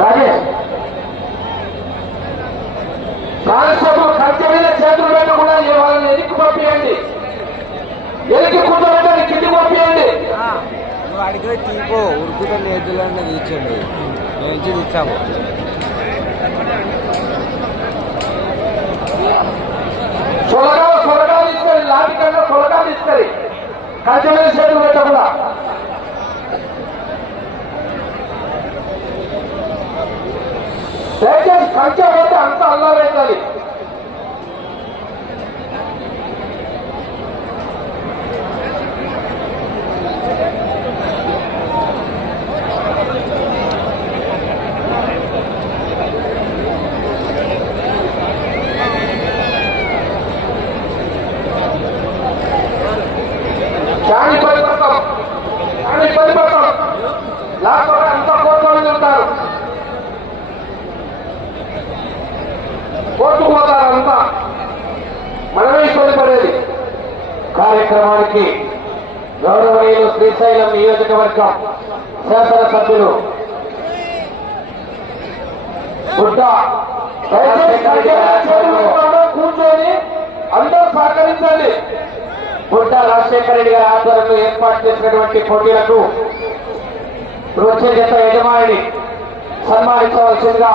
Rajesh constable కంచె మీద చేతులు పెట్టకుండా వాళ్ళని ఎనికి పంపించండి. ఎనికి కూర్చోబెట్టండి, కిందికి పంపించండి. నువ్వు అడిగితే తీపో ఉరుకుతో నేర్చులన్నీ తీర్చండి. మేము తీర్చాము. సొలగా తీసుకొని లాంటి కన్నా సొలగా తీసుకొని కంచె మీద చేతులు పెట్టకుండా. దయచేసి కంచె పోతే అంత అల్లా పెట్టాలి. పడిపోతాం లేకపోతే అంత కోర్టు ఉంటారు, కోర్టుకు పోతారు అంతా. మనమే పడిపడేది. కార్యక్రమానికి గౌరవనీయులు శ్రీశైలం నియోజకవర్గం శాసనసభ్యులు గుడ్డ కూర్చొని అందరూ సహకరించండి. గుడ్డ రాజశేఖర రెడ్డి గారి ఆధ్వర్యంలో ఏర్పాటు చేసినటువంటి పోటీలకు వచ్చే జత యజమానిని సన్మానించవలసిందిగా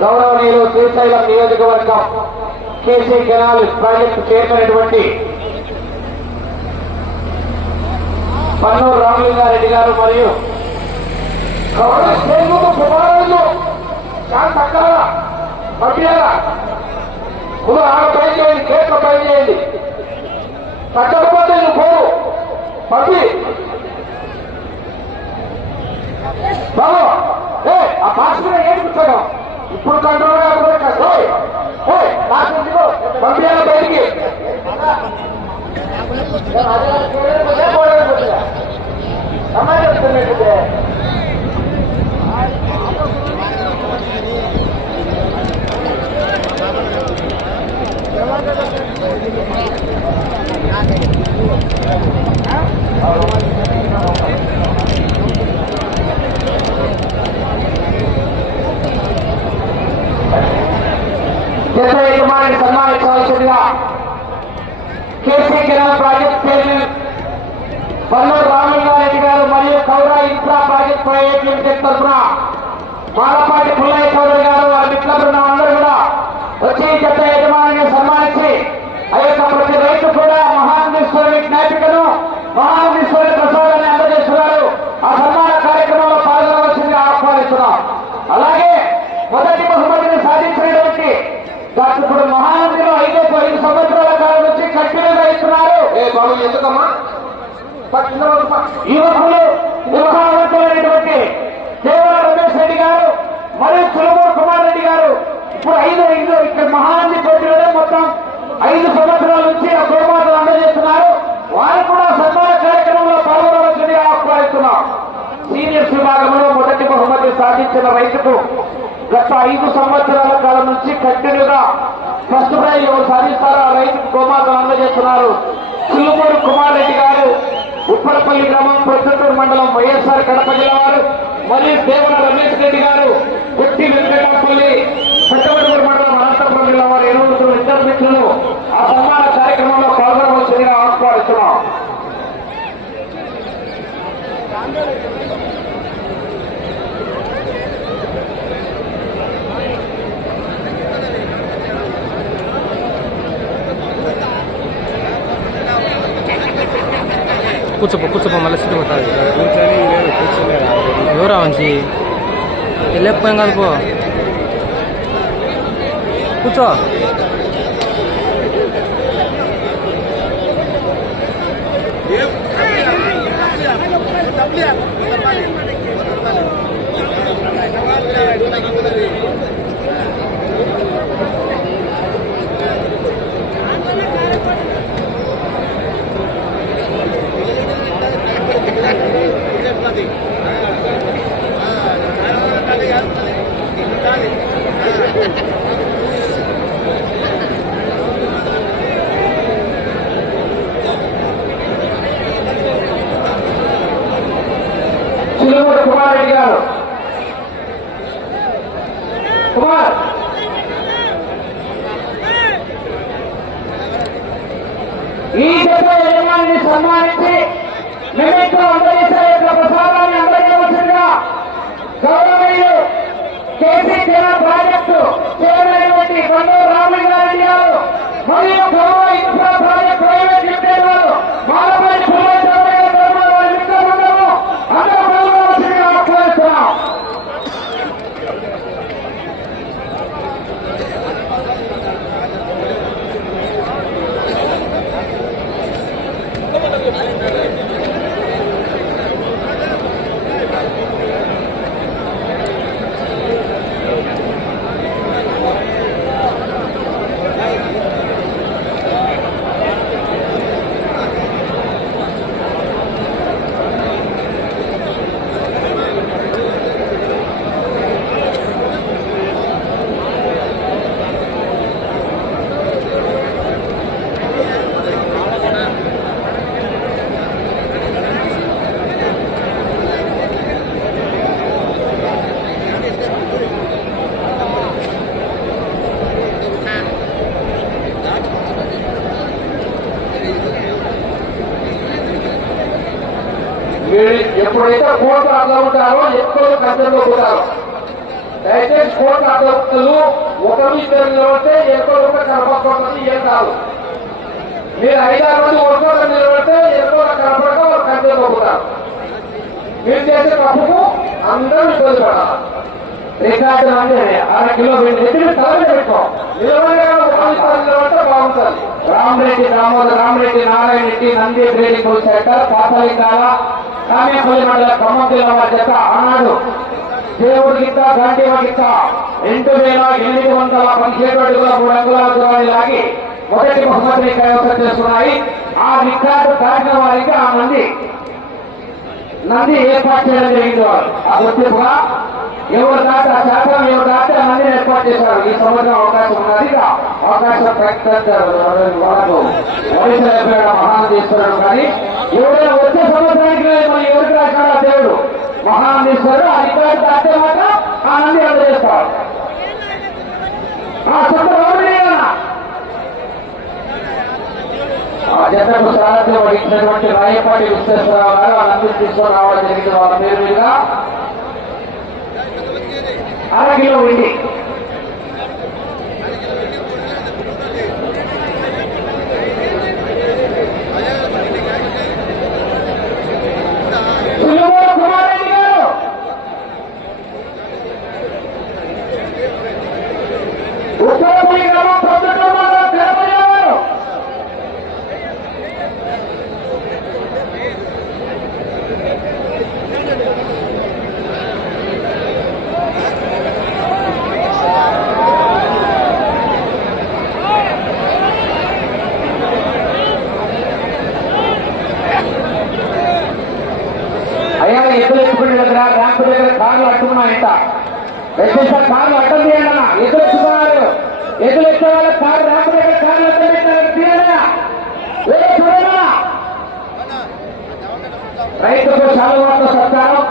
గౌరవనీయులు శ్రీశైలం నియోజకవర్గం KC canal project chairman Pannuru Ramalingareddy గారు మరియు చాలా తక్కువ పంపించాలా కుల ఆడ పని చేయండి, కేసులో పని చేయండి. తగ్గకపోతే నువ్వు పోవు పంపి బాబు. ఆ బాక్స్ మీద ఏంటి కూర్చోడం ఇప్పుడు కంట్రోల్ పంపించాలి బయటికి. అమ్మాయి చెప్తుంది జత యజమానిని సన్మానించవలసిందిగా KC canal project chairman Palluru Ramalingareddy గారు మరియు Kaura infra project private limited తరఫున మాలపాటి పుల్లయ్య చౌదరి గారు వారి మిత్ర బృందం అందరూ కూడా వచ్చి జత యజమానిని సన్మానించి ఆ యొక్క ప్రతి రైతు కూడా మహానందీశ్వరుని జ్ఞాపికను మహానందీశ్వరుని ప్రసాదాన్ని అందజేస్తున్నారు. ఆ సన్మాన కార్యక్రమంలో పాల్గొనవలసిందిగా ఆహ్వానిస్తున్నాం. అలాగే మొదటి బహుమతిని సాధించినటువంటి ఇప్పుడు మహానందిలో 5 సంవత్సరాల కాలం నుంచి కంటిన్యూగా ఇస్తున్నారు. ఎందుకమ్మా యువకులు ఉత్సాహవంతులైనటువంటి దేవర రమేష్ రెడ్డి గారు మరియు సులభూర్ కుమార్ రెడ్డి గారు ఇప్పుడు 5 ఇక్కడ మహానంది పోటీలోనే మొత్తం 5 సంవత్సరాల నుంచి ఆ గోమాతలు అందజేస్తున్నారు. వారు కూడా సన్మాన కార్యక్రమంలో పాల్గొనవలసిందిగా ఆహ్వానిస్తున్నాం. సీనియర్స్ విభాగంలో మొదటి బహుమతి సాధించిన రైతుకు గత 5 సంవత్సరాల కాలం నుంచి కంటిన్యూగా ఫస్ట్ ప్రైజ్ ఎవరు సాధిస్తారో ఆ రైతుకు గోమాతలు అందజేస్తున్నారు. సులభూరు కుమార్ రెడ్డి గారు ఉప్పలపల్లి గ్రామం ప్రొద్దుటూరు మండలం వైఎస్ఆర్ కడప జిల్లా వారు మరియు దేవర రమేష్ రెడ్డి గారు కొట్టి వెంకటపల్లి పెద్దవడూరు మండలం అనంతపురం జిల్లా వారు 8 ఇద్దరు మిత్రులు ఆ సన్మాన కార్యక్రమంలో పాల్గొనవలసిందిగా ఆహ్వానిస్తున్నాం. కూర్చోపో మళ్ళీ సిటీ పోతుంది. ఎవరా మంచి వెళ్ళకపోయాం కలుపు కూర్చో. సన్మానించి నిమిత్తం అందజేసే యొక్క ప్రసాదాన్ని అందజేయవలసిందిగా గౌరవనీయులు KC canal project chairman Konduru Ramalingareddy గారు మరియు గౌరవ ఇన్ఫ్రా ప్రాజెక్ట్ ప్రైవేట్ లిమిటెడ్ వారు మాలపల్లి పుల్లేశ్వరయ్య గారి తరఫున వారి మిత్రులందరూ అందరూ పాల్గొనవలసిందిగా ఆహ్వానిస్తున్నాం. ఎప్పుడైతే కోర్టు అడ్డ ఉంటారో ఎక్కువ కష్టంలో పోతారు. దయచేసి కోర్టు అడ్డలు ఒకరు ఇద్దరు నిలబడితే ఎక్కువ కనపడుతుంది ఏం కాదు. మీరు 5-6 మంది ఒకరు నిలబడితే ఎక్కువ కనపడక ఒక కష్టంలో పోతారు. మీరు చేసే తప్పుకు అందరూ ఇబ్బంది పడాలి. రికార్డు అంటే 1/2 కిలో ఎదురు తలలు పెట్టుకో నిలబడితే బాగుంటుంది. Ramareddy Damodar Ramareddy Narayana Reddy Nandi trading house centre Pathalingala Kamepalli మండల ఖమ్మం జిల్లా వారి చేత ఆనాడు దేవుడి గిత్త గాంధీవ గిత్త 2817 అడుగుల 3 అంగుళాల దూరాన్ని లాగి మొదటి బహుమతిని కైవసం చేస్తున్నాయి. ఆ రికార్డు దాటిన వారికి ఆ నంది ఏర్పాటు చేయడం జరిగింది. ఆ గుర్తింపుగా ఎవరు దాటి ఆ శాతం ఎవరు దాటి ఆ నందిని ఏర్పాటు చేశారు. ఈ సంవత్సరం అవకాశం ఉన్నది. అవకాశం ప్రకటించారు వాళ్ళకు వయసు మహానందీశ్వరుడు. కానీ ఎవరైనా వచ్చే సంవత్సరానికి మన ఎవరికి రాశాడు దేవుడు మహానందీశ్వరుడు. ఆ రికార్డు దాటే మాట ఆ నంది అందజేస్తారు. ఆ సొంత జతకు సారథ్యం వహించినటువంటి రాయపాటి విశ్వేశ్వరరావు గారు ఆ నందిని తీసుకొని రావడం జరిగింది. వాళ్ళ పేరు మీద 1/2 కిలో వెండి. కుమారెడ్డి గారు ఉత్తరపల్లి గ్రామం ప్రభుత్వం తెరపల్లి ర్యాంపు దగ్గర కార్లు అట్టుకున్నాయంట. దయచేసి కార్లు అడ్డం తీయండి అన్న. ఎదురు ఎక్కుతున్నారు. ఎదురు ఎక్కే వాళ్ళ కారు ర్యాంపు దగ్గర కార్లు అడ్డం పెట్టారు. తీయడా చూడనా రైతులకు శాలువాతో సత్కారం.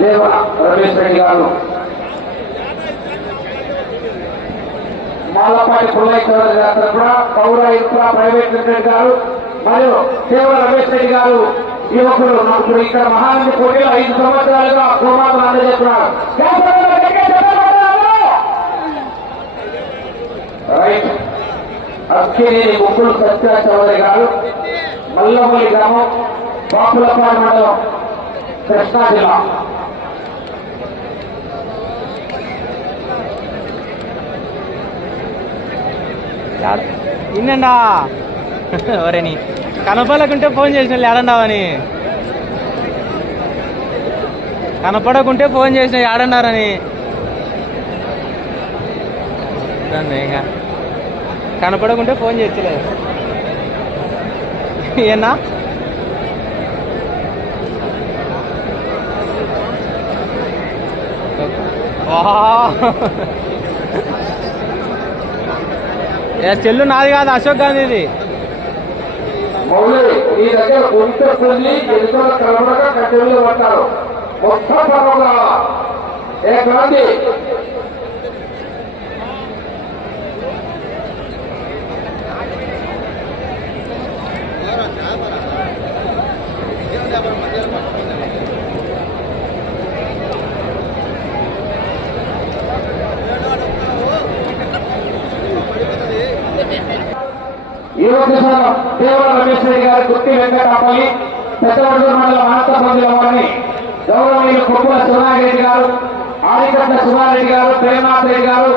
దేవ రమేష్ రెడ్డి గారు మాలపాటి పుల్లయ్య గారు కూడా పౌర ఇన్ఫ్రా ప్రైవేట్ లిమిటెడ్ గారు మరియు దేవ రమేష్ రెడ్డి గారు యువకులు ఇప్పుడు ఇక్కడ మహానంది పోటీలు 5 సంవత్సరాలుగా గోమాతలు అందజేస్తున్నారు. రైట్ అక్కినేని ముగ్గులు సత్య చౌదరి గారు మల్లపల్లి గ్రామం బాపులపాడు మండలం కృష్ణా జిల్లా. ఇన్నండా ఎవరని కనపడకుంటే ఫోన్ చేసిన ఏడండావని కనపడకుంటే ఫోన్ చేసిన ఏడన్నారని ఇంకా కనపడకుంటే ఫోన్ చేయలేదు ఏనా చెల్లు నాది కాదు అశోక్ గాంధీది. మౌలి ఈ దగ్గర ఉంటుంది ఎదుగుల కలవడగా కట్టెలు పట్టారు మొత్తం పర్వగా ఏ గాంధీ దేవర రమేష్ రెడ్డి గారు, గుత్తి వెంకటాపల్లి, పెద్దవడూరు మండలం అనంతపురం వారిని గౌరవనీయులు కొప్పుల శివనారెడ్డి గారు, ఆదికట్ల శివారెడ్డి గారు, ప్రేమనాథ్ రెడ్డి గారు,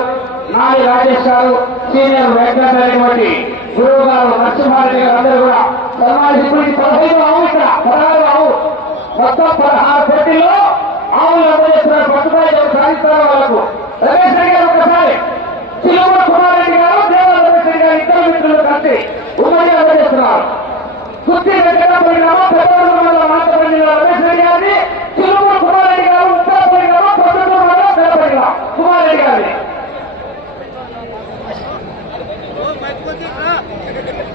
నాని రాజేష్ గారు, సీనియర్ వెంకటరెడ్డి గురువు గారు, నరసింహారెడ్డి గారు అందరూ కూడా సన్మానించి 15 ఆవు ఇక్కడ 16 ఆవు మొత్తం 16 పోటీల్లో ఆవులు అందజేస్తున్నారు. పట్టుకాయ సాధిస్తారు వాళ్ళకు. రమేష్ రెడ్డి గారు ఒకసారి, చిలువ కుమారెడ్డి గారు, దేవర రమేష్ రెడ్డి గారు ఇద్దరు మిత్రులు కలిసి ఉమ్మడి అందజేస్తున్నారు. కుర్తి వెంకటపల్లి గ్రామం, పెద్దవడూరు మండలం అనంతపురం జిల్లా రమేష్ రెడ్డి గారిని, చిలువ కుమారెడ్డి గారు, ఉత్తరపల్లి గ్రామం, పొద్దుటూరు మండలం పెద్దపల్లి కుమారెడ్డి గారిని.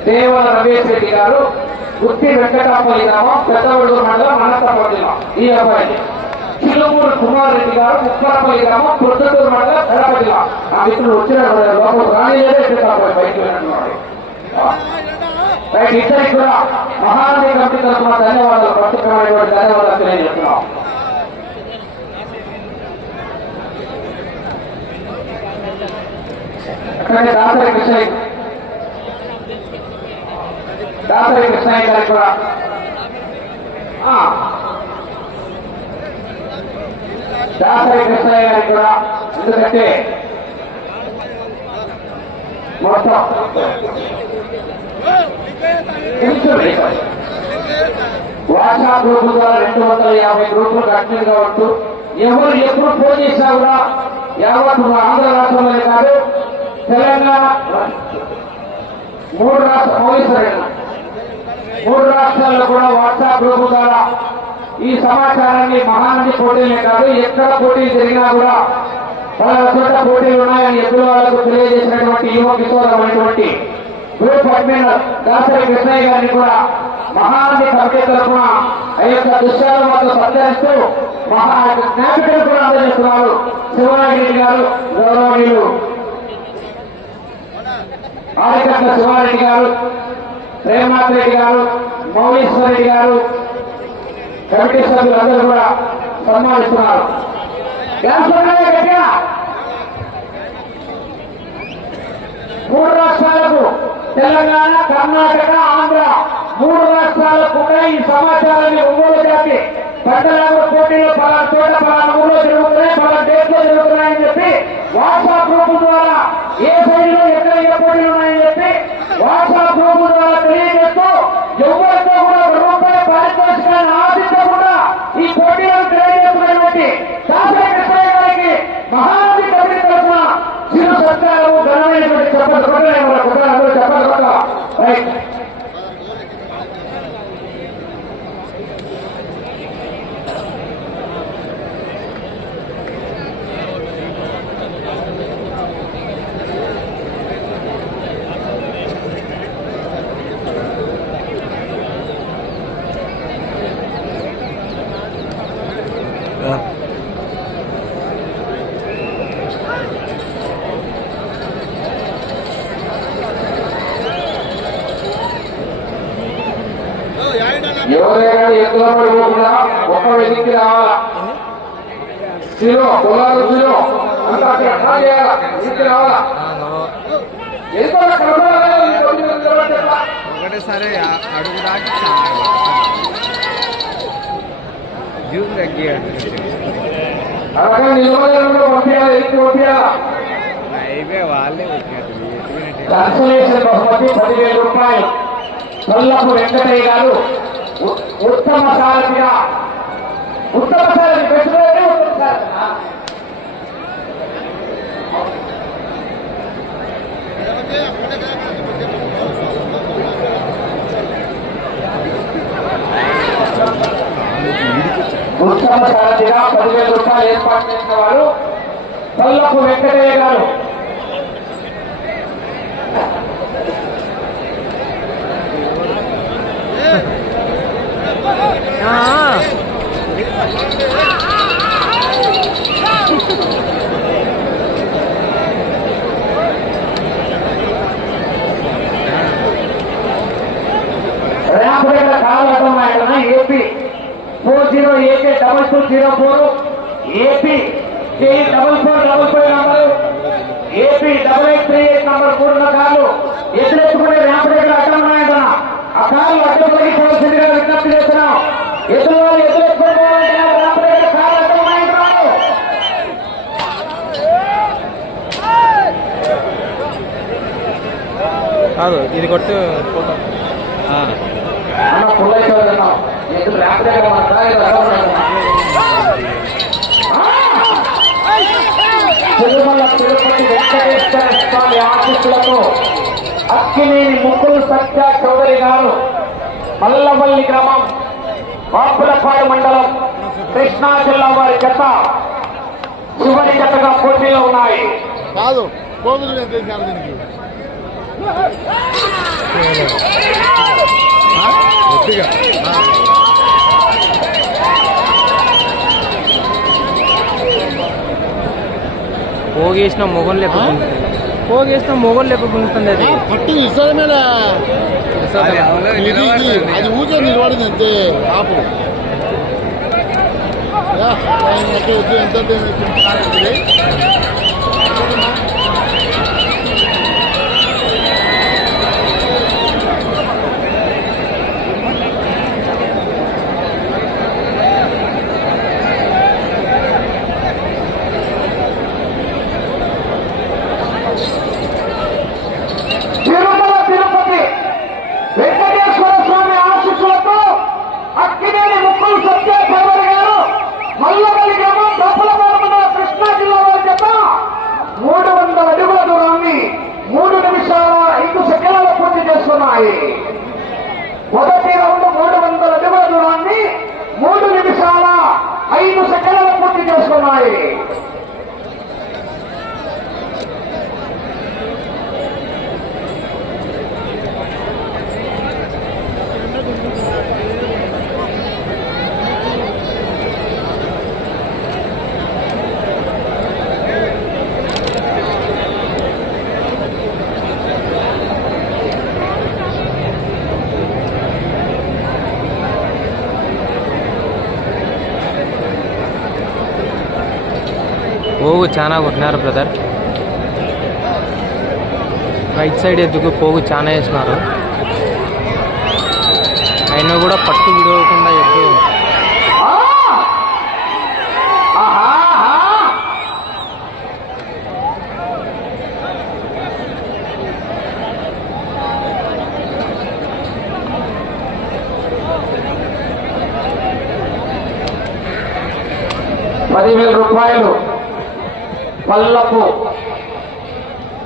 దేవర రమేష్ రెడ్డి గారు, గుత్తి వెంకటాపల్లి గ్రామం, పెద్దవడూరు మండలం అనంతపురం జిల్లా ఈ అబ్బాయి. చిలుమూరు కుమార్ రెడ్డి గారు, ఉత్తరపల్లి గ్రామం, పొద్దుటూరు మండలం కడప జిల్లా. ఆ మిత్రులు వచ్చిన లోపల రానిలేదే బయటకు వెళ్ళినట్టున్నాడు. రైట్, ఇద్దరికి కూడా మహానది కమిటీ తరఫున ధన్యవాదాలు, ప్రత్యేకమైనటువంటి ధన్యవాదాలు తెలియజేస్తున్నాం. అక్కడే దాసరి కృష్ణయ్య గారికి కూడా ఎందుకంటే మొత్తం వాట్సాప్ గ్రూప్ ద్వారా 250 గ్రూపులు యాక్టివ్ గా ఉంటూ ఎవరు ఎప్పుడు ఫోన్ చేసినా కూడా యావత్ ఆంధ్ర రాష్ట్రంలోనే కాదు, తెలంగాణ 3 రాష్ట్రాల్లో కూడా వాట్సాప్ గ్రూప్ ద్వారా ఈ సమాచారాన్ని మహానది పోటీలే కాదు, ఎక్కడ పోటీలు జరిగినా కూడా వాళ్ళ చోట పోటీలు ఉన్నాయని ఎదురు వాళ్లకు తెలియజేసినటువంటి యువ కిశోరమైనటువంటి గ్రూప్ అడ్మిన్ దాసరి కృష్ణయ్య గారిని కూడా మహానది కమిటీ తరఫున ఆ యొక్క దృశ్యాలు మాత్రం సత్కరిస్తూ జ్ఞాపికలు కూడా అందజేస్తున్నారు. శివనారెడ్డి గారు, గౌరవనీయులు ఆదికట్ల శివారెడ్డి గారు, ప్రేమనాథ్ రెడ్డి గారు, మౌలీశ్వరరెడ్డి గారు, కమిటీ సభ్యులందరూ కూడా సన్మానిస్తున్నారు. గట్టిగా 3 రాష్ట్రాలకు, తెలంగాణ, కర్ణాటక, ఆంధ్ర 3 రాష్ట్రాలకు కూడా ఈ సమాచారాన్ని ఒంగోలు జాతి పంటల పోటీలు పలానా చోట పలానా ఊళ్ళో జరుగుతున్నాయి, పలానా డేట్లో జరుగుతున్నాయని చెప్పి వాట్సాప్ గ్రూప్ ద్వారా ఏ సైడ్లో ఎక్కడ ఏ పోటీలు ఉన్నాయని చెప్పి వాట్సాప్ గ్రూప్ ద్వారా తెలియజేస్తూ ఎవరితో కూడా రూపాయి పారితోషికాన్ని ఆశించకుండా ఈ పోటీలను తెలియజేస్తున్నటువంటి దాసరి కృష్ణయ్య గారికి మహానది కమిటీ తరఫున చిరు సత్కారము ఘనమైనటువంటి చెప్పండి. రైట్, ఎవరైనా ఎత్తులో పడిపోకుండా ఒక్క వెలికి రావాలా, పొలాలు అంతా అక్కడ చేయాలా, వెలికి రావాలా. ఒకటేసారి అడుగు దాటి జూన్ తగ్గి అలాగే నిలబడంలో పంపించాలి, ఎత్తి పంపించాలా. అయిపోయి వాళ్ళే కన్సలేషన్ బహుమతి 10,000 రూపాయలు. కొల్లపు వెంకటయ్య గారు ఉత్తమ సారథిగా, ఉత్తమ సారథి పెట్టుకోండి. ఉత్తమ సారథిగా 10,000 రూపాయలు ఏర్పాటు చేసిన వారు కొల్లపు వెంకటయ్య గారు. రేపటి కాలం ఆయన AP 40AK2204 AP K4455 number, AP 8838 number కూడిన కార్లు ఎదురెత్తుకునే రేపటి అడ్డం ఉన్నాయంటున్నా. కాళ్ళు అడ్డు తొలగించవలసిందిగా విజ్ఞప్తి చేస్తున్నాం. ఎదురు వాళ్ళు ఎదురెత్తుకోవాలంటే కాళ్ళు అడ్డమైంది రాదు. కాదు ఇది కొట్టు ఫోటో అన్న పుల్లైతే వెళ్తున్నాం. ఎదురు రాత్రి తిరుమల తిరుపతి వెంకటేశ్వర స్వామి ఆశీస్సులతో అక్కినేని ముక్కులు సత్య చౌదరి గారు మల్లవల్లి గ్రామం బాపులపాడు మండలం కృష్ణా జిల్లా వారి జత చివరి జతగా పోటీలో ఉన్నాయి. కాదు కోతులు నేను తెలిసాను దీనికి గట్టిగా పోగేసిన మొగం లేక పోగేసిన మొగం లేక గుంజుతుంది అది పట్టు ఇస్తాడమేనా అది ఊరికే నిలబడింది అంతే ఆపు ఎంత తిరుమల తిరుపతి వెంకటేశ్వర స్వామి ఆశీస్సులతో అక్కినేని ముక్కులు సత్య చౌదరి గారు మల్లవల్లి గ్రామం బాపులపాడు మండలం కృష్ణా జిల్లా వారి జత 300 అడుగుల దూరాన్ని 3 నిమిషాల 5 సెకండ్లలో పూర్తి చేస్తున్నాయి. మొదటి రౌండ్ 300 అడుగుల దూరాన్ని 3 నిమిషాల 5 సెకండ్లలో పూర్తి చేస్తున్నాయి. పోగు చాలా కొట్టినారు బ్రదర్. రైట్ సైడ్ ఎద్దుకు పోగు చాలా వేసినారు. అయినా కూడా పట్టు విడవకుండా ఎద్దు రూపాయలు పల్లపు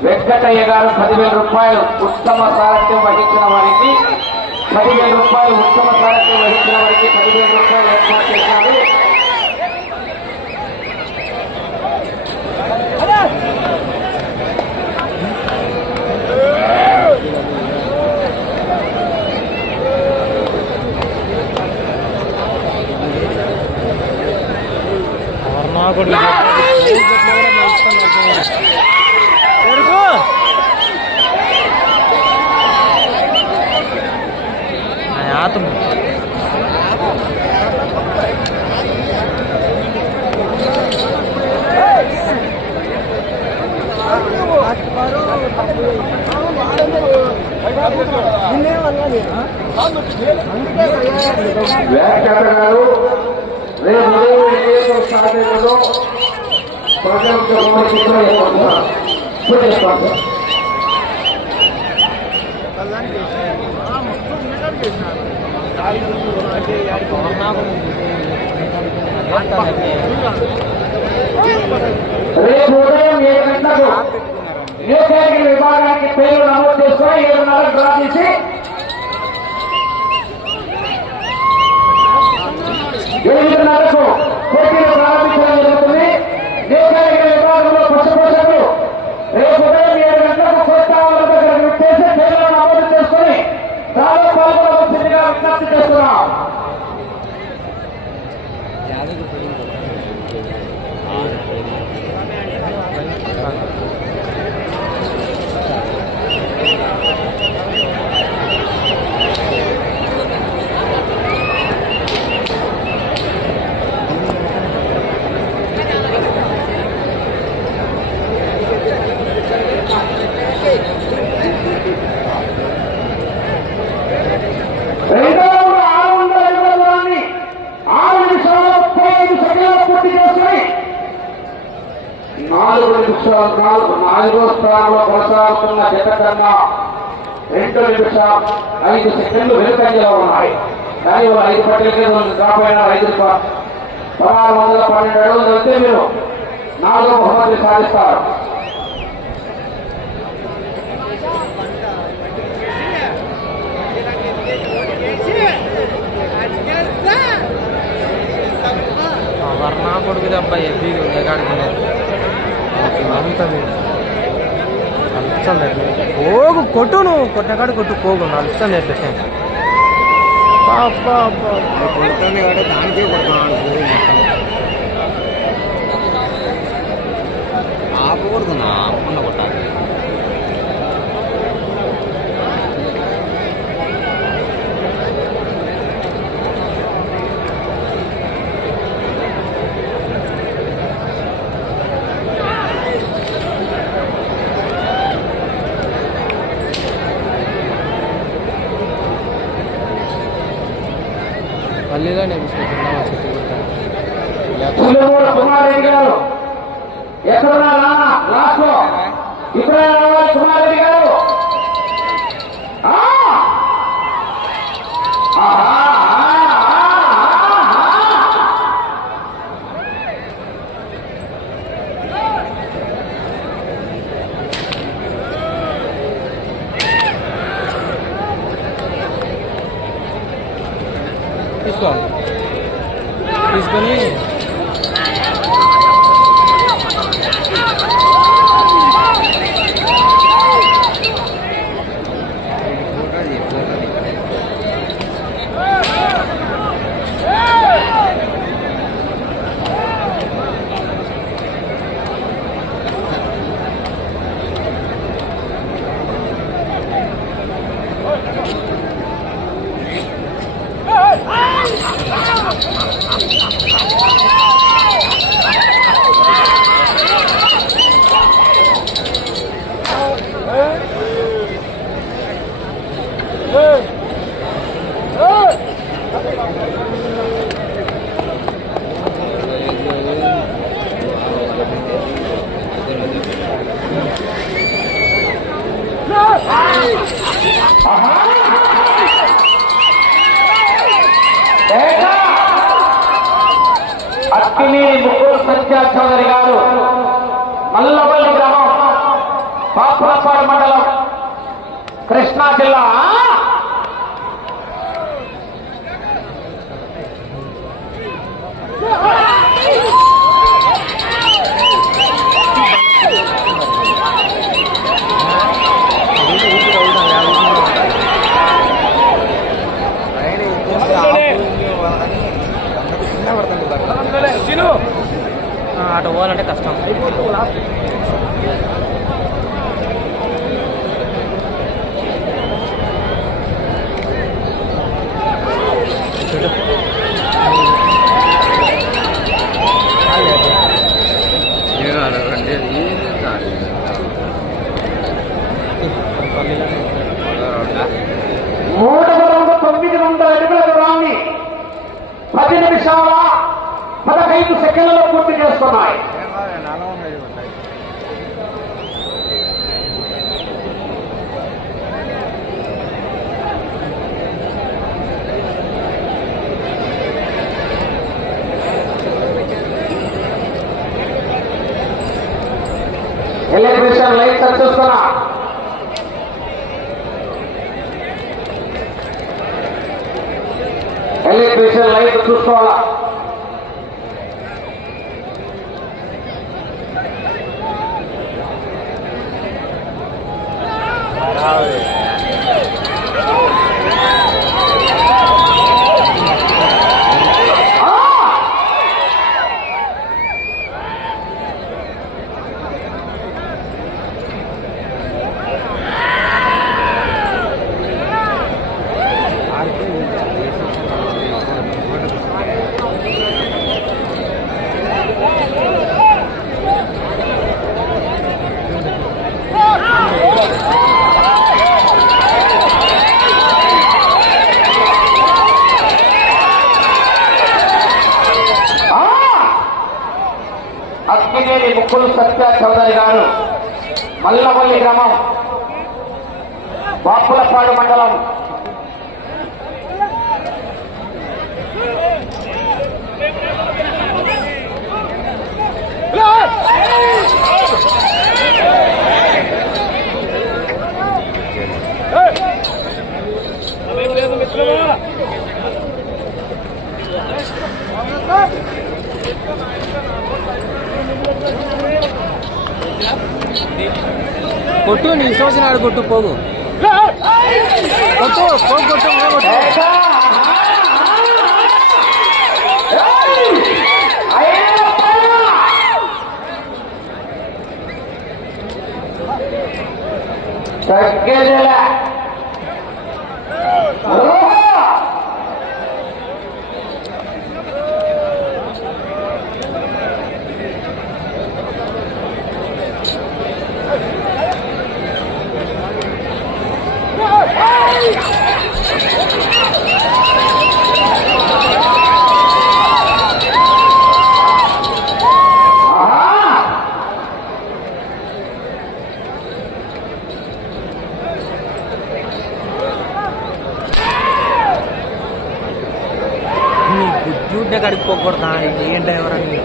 వెంకటయ్య గారు 10,000 రూపాయలు ఉత్తమ సారథ్యం వహించిన వారికి 10,000 రూపాయలు ఉత్తమ సారథ్యం వహించిన వారికి 10,000 రూపాయలు ఏర్పాటు చేశారు. వ్యాఖ్యాత గారు రేపు ఉదయం సాధ్యతలో రేపు ఉదయం 7 గంటలకు న్యూకేటగిరి విభాగానికి పేర్లు నమోదు చేసుకుని 7:30 డ్రా చేసి 8:30కు పోటీలు ప్రారంభించడం జరుగుతుంది. న్యూకేటగిరి విభాగంలో పశుపోషకులు రేపు ఉదయం 7 గంటలకు కోస్తాల దగ్గర చేసి పేర్లు నమోదు చేసుకుని దానిలో పాల్గొనవలసిందిగా విజ్ఞప్తి చేస్తున్నాం. నాలుగో స్థానంలో కొనసాగుతున్న జత కన్నా 2 నిమిషాలు 5 సెకండ్లు వెనుకంజలో ఉన్నాయి. కానీ వాళ్ళు 5 పట్టిలకే కాకపోయినా 1612 అడుగులు వెళ్తే మీరు 4వ బహుమతి సాధిస్తారు. వర్ణ కొడుకు అబ్బాయి ఎప్పుడు పోగు కొట్టు, నువ్వు కొట్టకాడు కొట్టు పోగు నడుస్తుంది ఎట్లా కొడుతుంది కాబట్టి దానికే కొడుతున్నాడు. ఆపకూడదున్నా, ఆపకుండా కొట్టాలి. మళ్ళీగా నేర్చుకుంటున్నా పుల్లమూరు కుమారెడ్డి గారు ఎక్కడున్నారా లాస్ట్ లో ఇబ్రాహిం కుమారెడ్డి గారు తీసుకొని అక్కినేని ముగ్గురు సత్య చౌదరి గారు మల్లపల్లి గ్రామం పాపులపాడు మండలం కృష్ణా జిల్లా అటు పోవాలంటే కష్టం. మూడు 900 అడుగుల దూరాన్ని 10 నిమిషాల 15 సెకండ్లలో పూర్తి చేస్తున్నాయి. ఎలక్ట్రీషియన్ లైట్ చూస్తున్నా. ఎలక్ట్రీషియన్ లైట్ చూసుకోవాలా. ముక్కులు సత్య చౌదరి గారు, మల్లమల్లి గ్రామం, బాపులపాడు మండలం. కొట్టు నీ ఇష్టం కొట్టు పోగు కొట్టు పోగు కొట్టు తగ్గేదేలా చూడ్డే కడికి పోకూడదా ఏం డ్రైవర్ అని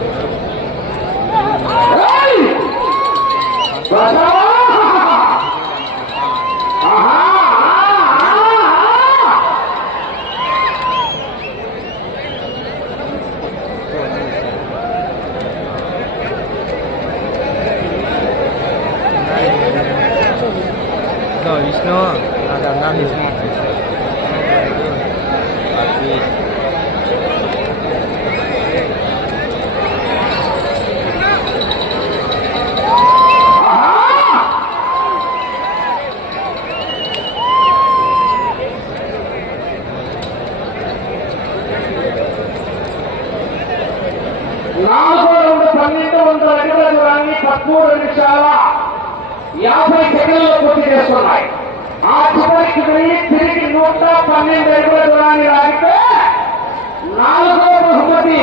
విష్ణు అది అన్నా విష్ణు నాలుగో రౌండ్ 1200 అడుగుల దూరాన్ని 13 నిమిషాల 50 సెకండ్లలో పూర్తి చేస్తున్నాయి. ఆ చివరికి వెళ్ళి తిరిగి 112 అడుగుల దూరాన్ని లాగితే నాలుగో బహుమతి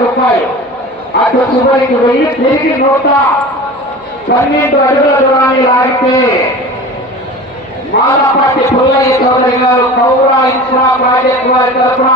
రూపాయలు. అటు చివరికి వెళ్ళి తిరిగి 112 అడుగుల దూరాన్ని లాగితే మాలపాటి పుల్లయ్య చౌదరి గారు కౌరా ఇన్ఫ్రా ప్రాజెక్ట్ వారి తరఫున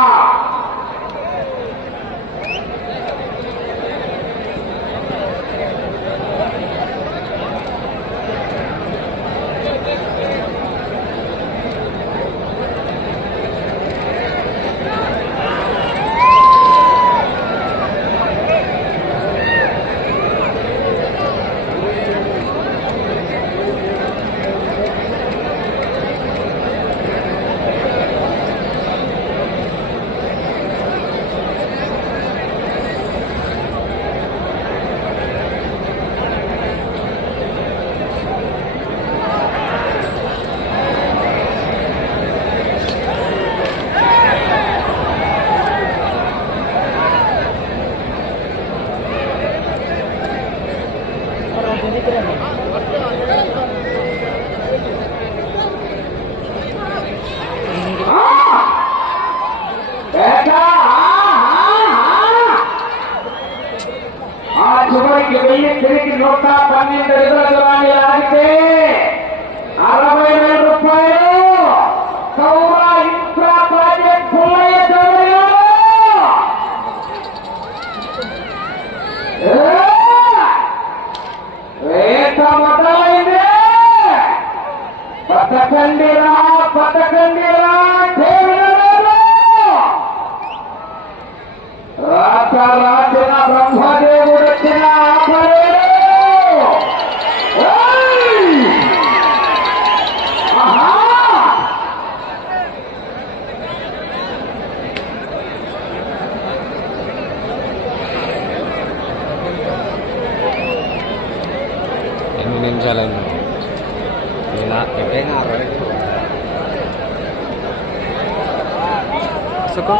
చివరికి వెయ్యి తిరిగి 112 అడుగుల దూరాన్ని లాగితే 60,000 రూపాయలు కౌరా ఇన్ఫ్రా ప్రాజెక్ట్ పుల్లయ్య చౌదరి రేట మొదలైంది. బతకండిరా రాజన బ్రహ్మదేవుడు వచ్చిన ఎన్ని నిమిషాలైంది ఇలా ఎప్పుడైనా 60 सुको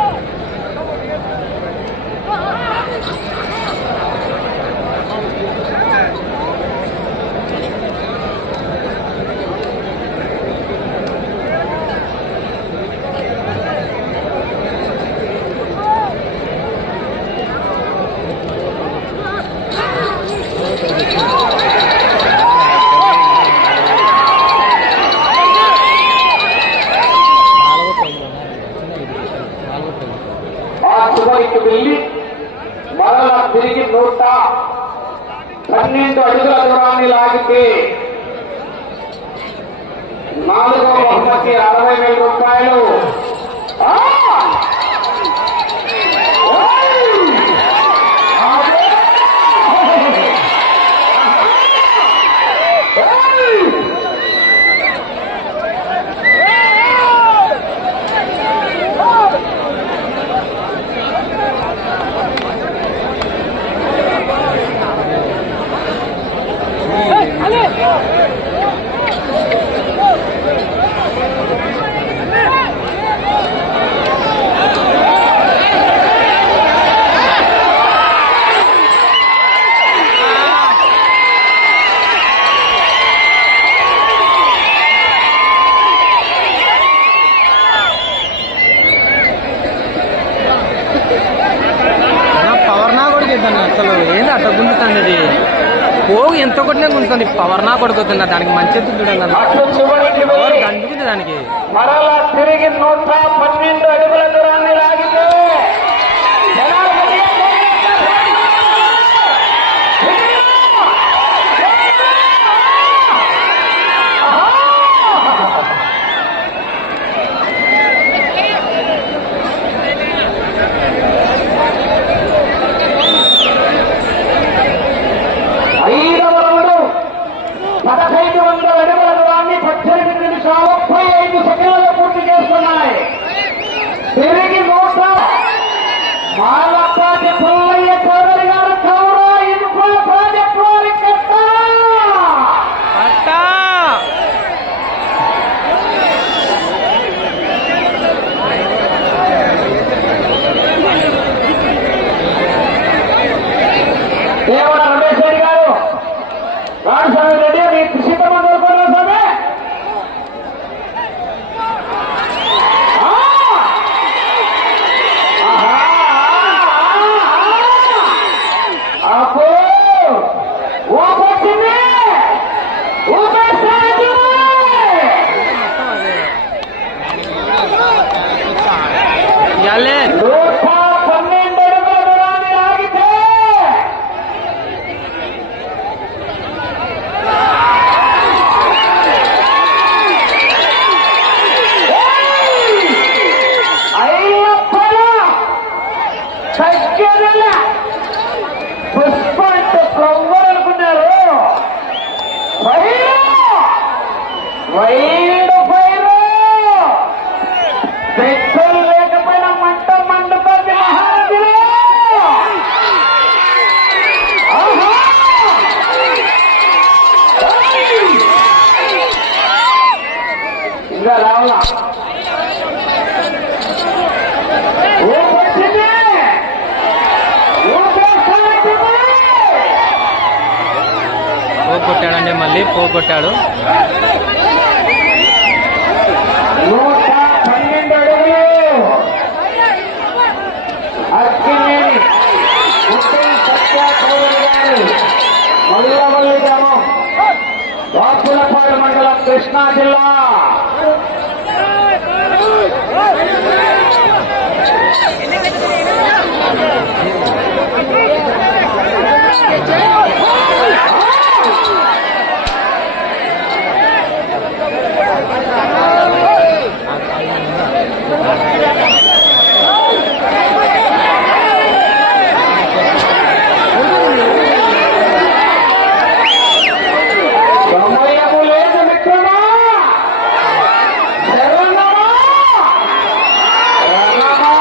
దూరానికి వెళ్ళి మరలా తిరిగి 112 అడుగుల దూరాన్ని లాగితే 4వ బహుమతి 60,000 రూపాయలు. పవర్ నా కొడుకు అసలు ఏంది అట్లా గుంజుతుంది అది పోగు ఎంత కొట్టినా గుంజుతుంది పవర్ నా కొడుకుతుంది దానికి మంచి ఎత్తు చూడండి పవర్ దండుకుంది దానికి మరలా తిరిగి 112 అడుగుల దూరాన్ని లాగితే తిరిగి మాలపాటి పుల్లయ్య చౌదరి గారు కౌరా ఇనుకుల ప్రాజెక్టు వారి దేవర రమేశ్వరి గారు రామస్వామి రెడ్డి మీ కృషితమంది అనుకున్నారు స్వామి. అబ్బో ఊపొచ్చింది ఊపేస్తాడు. 112 అడుగుల దూరాన్ని లాగితే తగ్గేదల పుష్ప అంటే కొవ్వనుకున్నారు. వైడు పైరు పెట్రోల్ లేకపోయినా మంట మండుతుంది మహానదిలో. ఇంకా రావాలా పోగొట్టాడండి మళ్ళీ పోగొట్టాడు. 112 అడుగులు అక్కినేని సత్యాచౌదరి గారు మల్లవల్లి గ్రామం వాపులపాడు మండలం కృష్ణా జిల్లా. సమయము లేదు మిత్రుడా, శరణమా, శరణమా.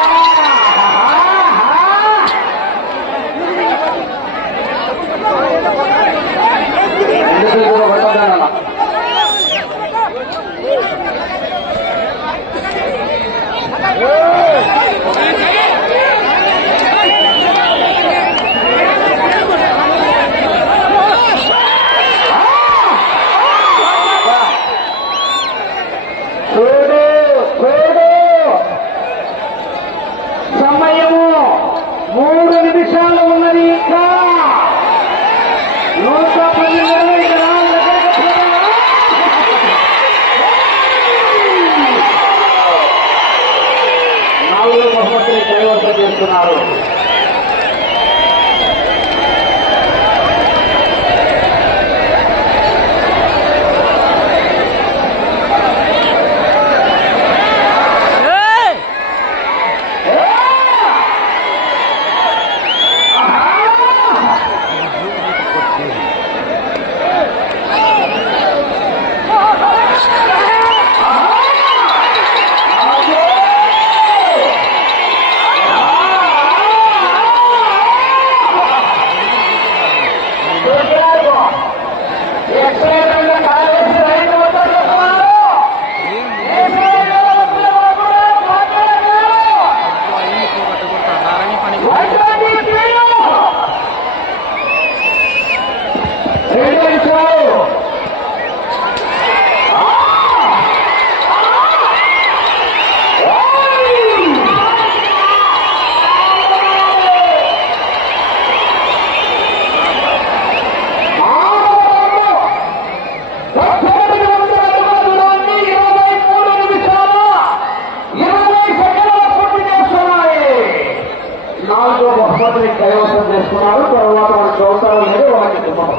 4వ బహుమతిని కైవసం చేసుకున్నారు. తర్వాత మన గౌతమ్ అనేది వారికి కుటుంబ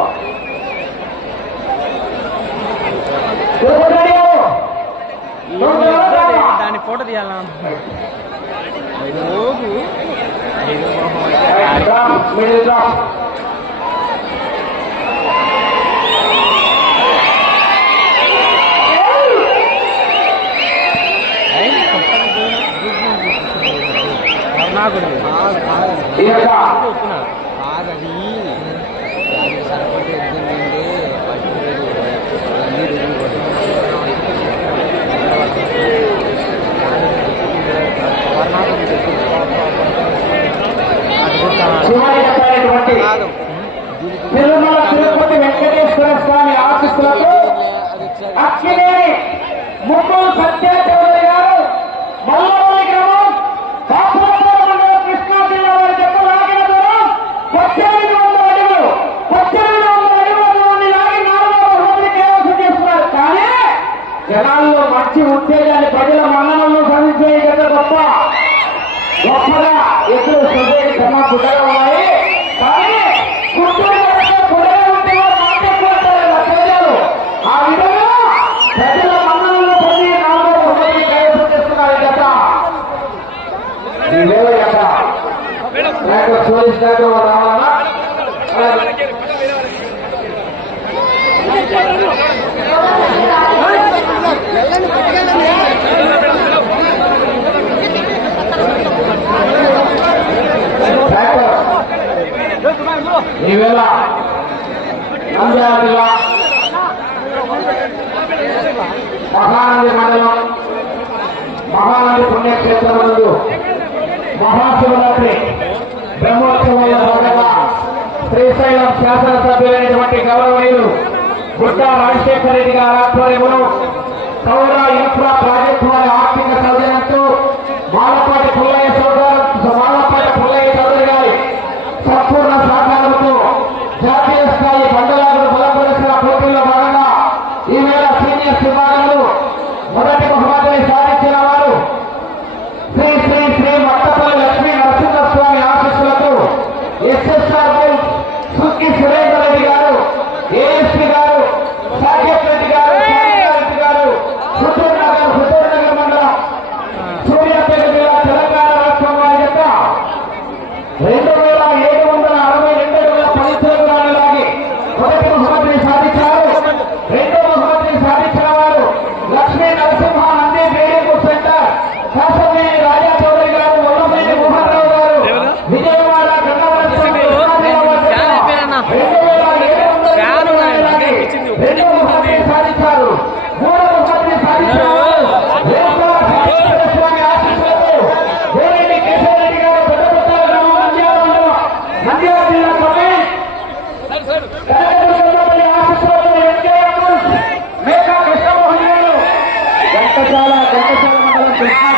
దాని ఫోటో తీయాలా మిడిల్ డ్రాప్ ఈ యొక్క కాదది దానికి సరిపడే ఎందుకంటే చివరి చెప్పినటువంటి తిరుమల తిరుపతి వెంకటేశ్వర స్వామి ఆశీస్సులతో అక్కినేని ముగ్గురు సత్య చౌదరి గారు మల్లవల్లి గ్రామం కాపురపల్లి మండలం కృష్ణా జిల్లా వారి చెప్ప లాగిన దూరం 1800 అడుగులు. 1800 అడుగుల దూరాన్ని లాగి 4వ బహుమతిని కైవసం చేస్తున్నారు. కానీ జనాల్లో మంచి ఉత్తేజాన్ని ప్రజల మన్ననలను సాధించే గత గొప్పగా ఎదురు సొసైటీ కన్నా గుడ్డగా ఉన్నాయి. కానీ గుడ్డగా ఉంటే ప్రజలు ఆ విధంగా ప్రజల మన్ననలను పొంది 4వ బహుమతిని కైవసం చేస్తున్నారు. గత ఈ వేళ యొక్క చూసినట్టు రావాలన్నా ఈవేళ నంద్యాల జిల్లా మహానంది మండలం మహానంది పుణ్యక్షేత్రం నందు మహాశివరాత్రి బ్రహ్మోత్సవంలో భాగంగా శ్రీశైలం శాసనసభ్యులైనటువంటి గౌరవనీయులు గుట్టా రాజశేఖర రెడ్డి గారి ఆధ్వర్యంలో సౌర ఇన్ఫ్రా ప్రాజెక్టు వారి ఆర్థిక సౌజన్యంతో మాలపాటి పుల్లయ్య చౌదరి గారి సంపూర్ణ సహకారంతో జాతీయ స్థాయి బండలాగుడు బలపరిచిన పోటీల్లో భాగంగా ఈవేళ సీనియర్స్ విభాగంలో మొదటి బహుమతిని సాధించిన వారు శ్రీ శ్రీ శ్రీ మట్టపల్లి లక్ష్మీ నరసింహస్వామి ఆశీస్సులతో ఎస్ఎస్ఆర్ సుక్కి సురేందర్ రెడ్డి గారు, ఏఎస్పీ గారు, సాకేత్ రెడ్డి గారు, రెడ్డి గారు, హుజూర్నగర్ మండలం సూర్యాపేట జిల్లా తెలంగాణ రాష్ట్రం వారి యొక్క 2762 అడుగుల పరిచయాన్ని లాగి మొదటి బహుమతిని సాధించారు. రెండవ బహుమతిని సాధించిన వారు లక్ష్మీ నరసింహ నంది వేదిక సెంటర్ శాసనవేది రాజా చౌదరి గారు, వల్లభేని మోహన్ రావు గారు, విజయవాడ గన్నవరం సాధించారు. మూడవ బహుమతిని సాధించారు స్వామి ఆశీస్సులతో వేరెడ్డి కేశవరెడ్డి గారు, పెద్దపట్ల గ్రామం, నంద్యాల జిల్లా ఆశీస్సులతో మేకా కృష్ణమోహన్ గారు, ఘంటసాల మండలం కృష్ణా